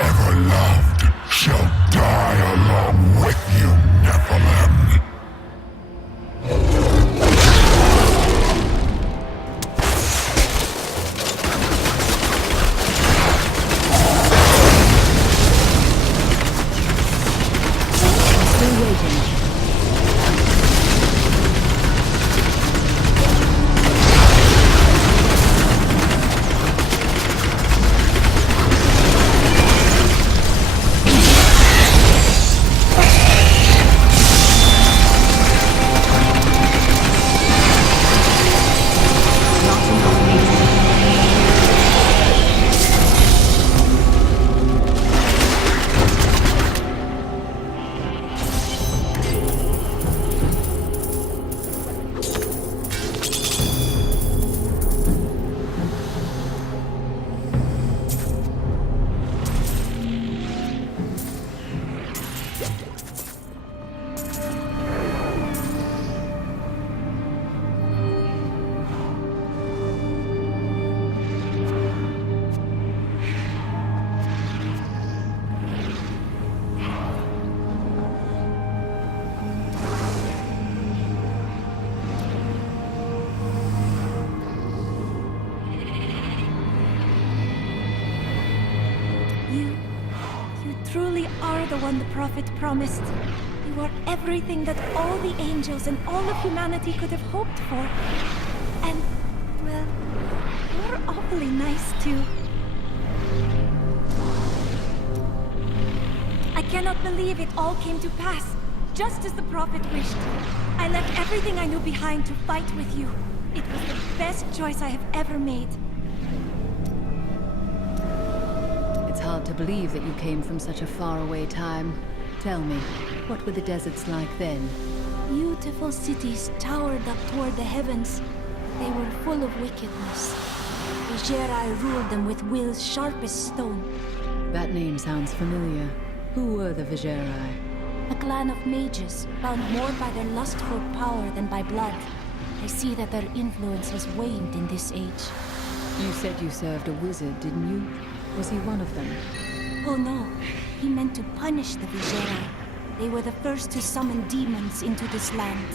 ever loved shall die along with you, Nephilim. Truly are the one the prophet promised. You are everything that all the angels and all of humanity could have hoped for. And, well, you're awfully nice too. I cannot believe it all came to pass, just as the prophet wished. I left everything I knew behind to fight with you. It was the best choice I have ever made. It's hard to believe that you came from such a faraway time. Tell me, what were the deserts like then? Beautiful cities towered up toward the heavens. They were full of wickedness. Vigerai ruled them with will's sharpest stone. That name sounds familiar. Who were the Vigerai? A clan of mages, bound more by their lust for power than by blood. I see that their influence has waned in this age. You said you served a wizard, didn't you? Was he one of them? Oh no, he meant to punish the Vigerai. They were the first to summon demons into this land.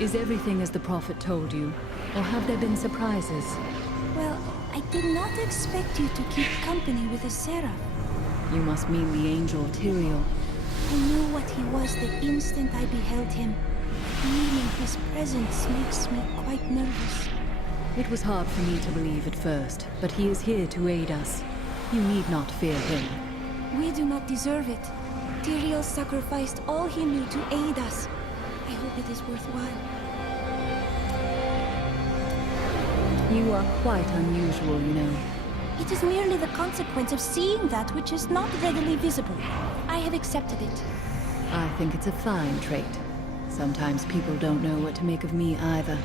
Is everything as the prophet told you? Or have there been surprises? Well, I did not expect you to keep company with a seraph. You must mean the angel Tyrael. I knew what he was the instant I beheld him. Feeling his presence makes me quite nervous. It was hard for me to believe at first, but he is here to aid us. You need not fear him. We do not deserve it. Tyrael sacrificed all he knew to aid us. I hope it is worthwhile. You are quite unusual, you know. It is merely the consequence of seeing that which is not readily visible. I have accepted it. I think it's a fine trait. Sometimes people don't know what to make of me either.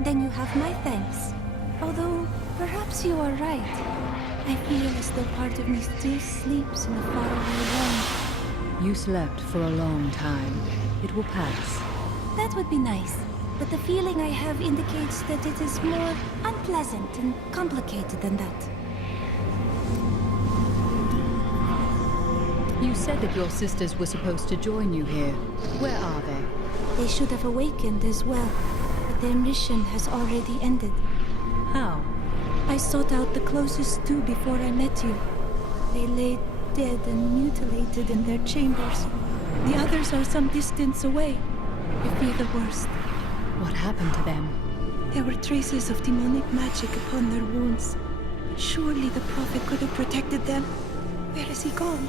Then you have my thanks. Although, perhaps you are right. I feel as though part of me still sleeps in a faraway land. You slept for a long time. It will pass. That would be nice. But the feeling I have indicates that it is more unpleasant and complicated than that. You said that your sisters were supposed to join you here. Where are they? They should have awakened as well, but their mission has already ended. How? I sought out the closest two before I met you. They lay dead and mutilated in their chambers. The others are some distance away. I fear the worst. What happened to them? There were traces of demonic magic upon their wounds. But surely the prophet could have protected them. Where is he gone?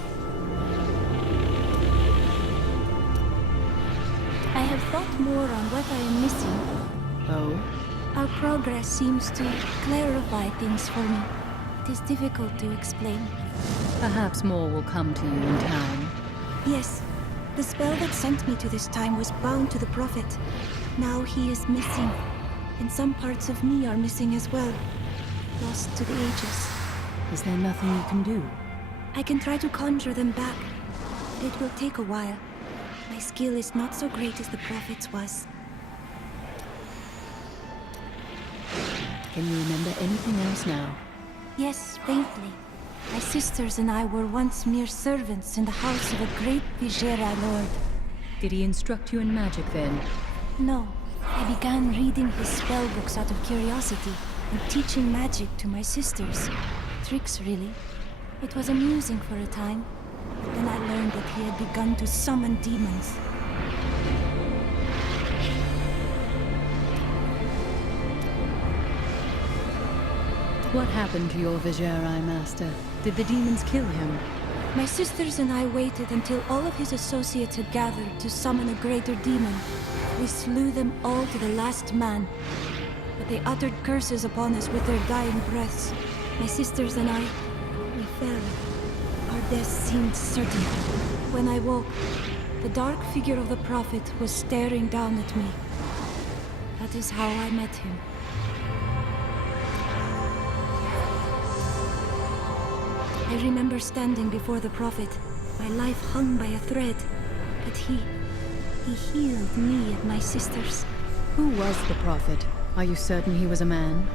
I have thought more on what I am missing. Oh? Our progress seems to clarify things for me. It is difficult to explain. Perhaps more will come to you in time. Yes, the spell that sent me to this time was bound to the prophet. Now he is missing, and some parts of me are missing as well. Lost to the ages. Is there nothing you can do? I can try to conjure them back, but it will take a while. My skill is not so great as the prophet's was. Can you remember anything else now? Yes, faintly. My sisters and I were once mere servants in the house of a great Vigera lord. Did he instruct you in magic then? No, I began reading his spell books out of curiosity and teaching magic to my sisters. Tricks, really. It was amusing for a time, but then I learned that he had begun to summon demons. What happened to your Vigerai master? Did the demons kill him? My sisters and I waited until all of his associates had gathered to summon a greater demon. We slew them all to the last man. But they uttered curses upon us with their dying breaths. My sisters and I, we fell. Our death seemed certain. When I woke, the dark figure of the Prophet was staring down at me. That is how I met him. I remember standing before the Prophet, my life hung by a thread, but he healed me and my sisters. Who was the Prophet? Are you certain he was a man?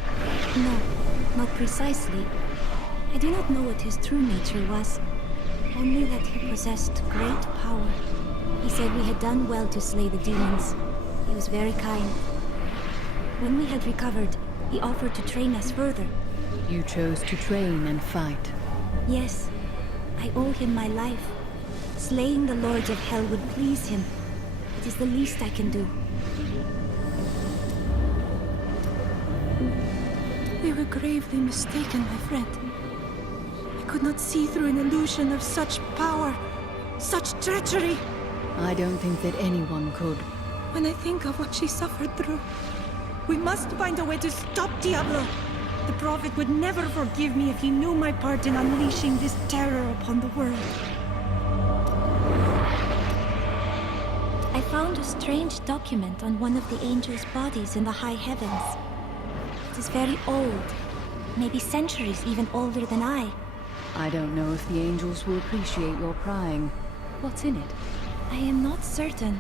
No, not precisely. I do not know what his true nature was, only that he possessed great power. He said we had done well to slay the demons. He was very kind. When we had recovered, he offered to train us further. You chose to train and fight. Yes, I owe him my life. Slaying the Lords of Hell would please him. It is the least I can do. We were gravely mistaken, my friend. I could not see through an illusion of such power, such treachery. I don't think that anyone could. When I think of what she suffered through, we must find a way to stop Diablo. The Prophet would never forgive me if he knew my part in unleashing this terror upon the world. I found a strange document on one of the angels' bodies in the high heavens. It is very old, maybe centuries even older than I. I don't know if the angels will appreciate your prying. What's in it? I am not certain.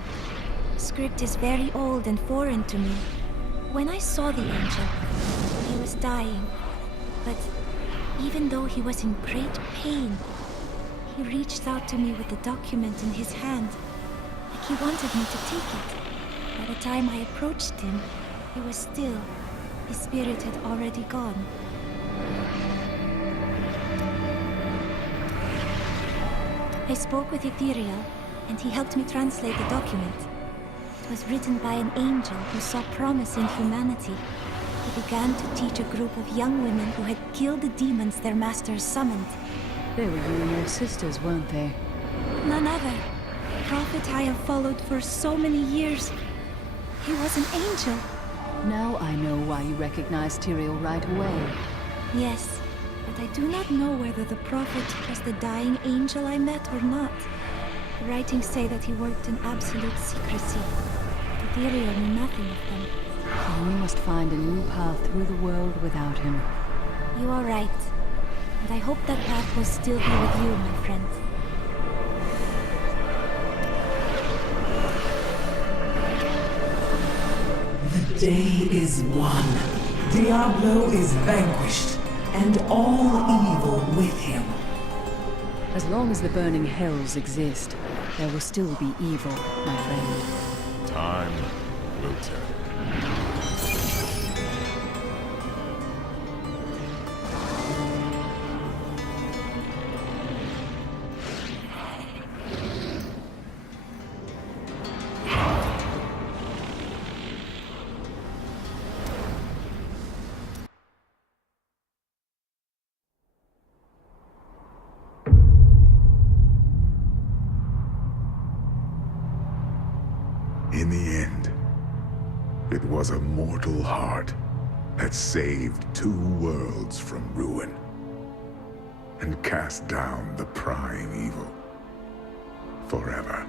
The script is very old and foreign to me. When I saw the angel, he was dying, but even though he was in great pain, he reached out to me with the document in his hand, like he wanted me to take it. By the time I approached him, he was still. His spirit had already gone. I spoke with Ethereal, and he helped me translate the document. It was written by an angel who saw promise in humanity. He began to teach a group of young women who had killed the demons their masters summoned. They were you and your sisters, weren't they? None other. The Prophet I have followed for so many years. He was an angel. Now I know why you recognized Tyrael right away. Yes, but I do not know whether the Prophet was the dying angel I met or not. The writings say that he worked in absolute secrecy. Ethereal knew nothing of them. And we must find a new path through the world without him. You are right. And I hope that path will still be with you, my friend. The day is won. Diablo is vanquished, and all evil with him. As long as the burning hells exist, there will still be evil, my friend. Time will tell. In the end, it was a mortal heart that saved 2 worlds from ruin and cast down the prying evil forever.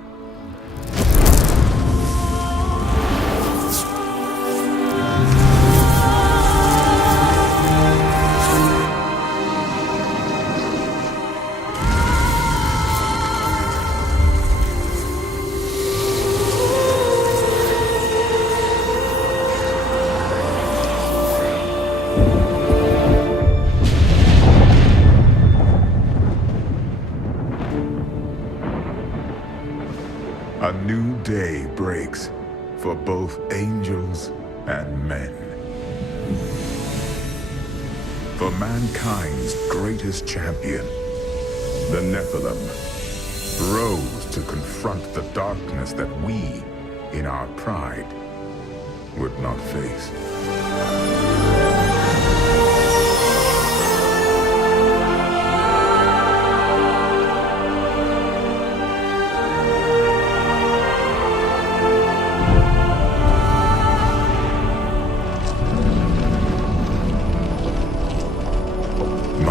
day breaks for both angels and men. For mankind's greatest champion, the Nephilim, rose to confront the darkness that we, in our pride, would not face.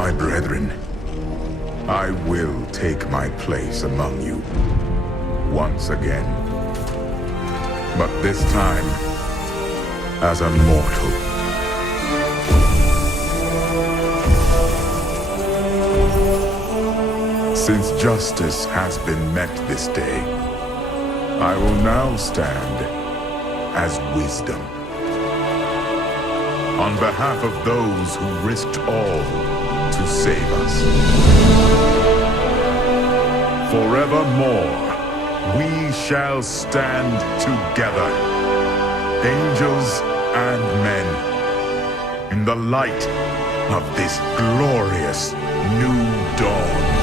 My brethren, I will take my place among you once again. But this time, as a mortal. Since justice has been met this day, I will now stand as wisdom. On behalf of those who risked all to save us. Forevermore, we shall stand together, angels and men, in the light of this glorious new dawn.